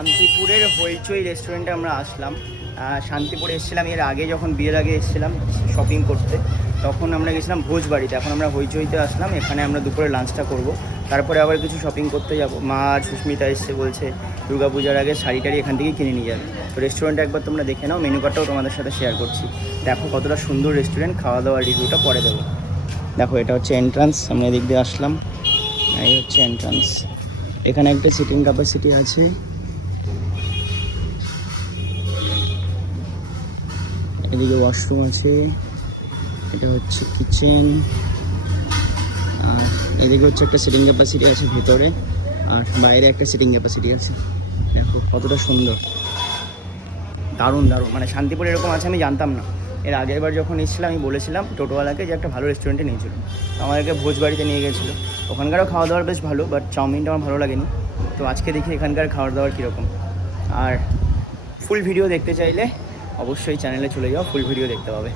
শান্তিপুরের হইচই রেস্টুরেন্টে আমরা আসলাম। শান্তিপুরে এসেছিলাম এর আগে, যখন বিয়ের আগে এসেছিলাম শপিং করতে, তখন আমরা গেছিলাম ভোজবাড়িতে। এখন আমরা হইচইতে আসলাম, এখানে আমরা দুপুরে লাঞ্চটা করব, তারপরে আবার কিছু শপিং করতে যাব। মা আর সুস্মিতা এসছে, বলছে দুর্গাপূজার আগে শাড়ি টাড়ি এখান থেকেই কিনে নিয়ে যাবে। তো রেস্টুরেন্টে একবার তোমরা দেখে নাও, মেনু কার্ডটাও তোমাদের সাথে শেয়ার করছি। দেখো কতটা সুন্দর রেস্টুরেন্ট, খাওয়া দাওয়ার রিভিউটা পরে দেবো। দেখো এটা হচ্ছে এন্ট্রান্স, আমরা এদিক দিয়ে আসলাম, এই হচ্ছে এন্ট্রান্স। এখানে একটা সিটিং ক্যাপাসিটি আছে। এদিকে ওয়াশরুম আছে, এটা হচ্ছে কিচেন, আর এদিকে হচ্ছে একটা সিটিং ক্যাপাসিটি আছে ভেতরে, আর বাইরে একটা সিটিং ক্যাপাসিটি আছে। দেখো কতটা সুন্দর, দারুণ দারুণ। মানে শান্তিপুরে এরকম আছে আমি জানতাম না। এর আগের বার যখন এসেছিলাম আমি বলেছিলাম টোটোওয়ালাকে যে একটা ভালো রেস্টুরেন্টে নিয়েছিল, তো আমাদেরকে ভোজবাড়িতে নিয়ে গেছিলো। ওখানকারও খাওয়া দাওয়ার বেশ ভালো, বাট চাউমিনটা আমার ভালো লাগেনি। তো আজকে দেখি এখানকার খাওয়া দাওয়ার কীরকম। আর ফুল ভিডিও দেখতে চাইলে অবশ্যই চ্যানেলে চলে যাও, ফুল ভিডিও দেখতে পাবে।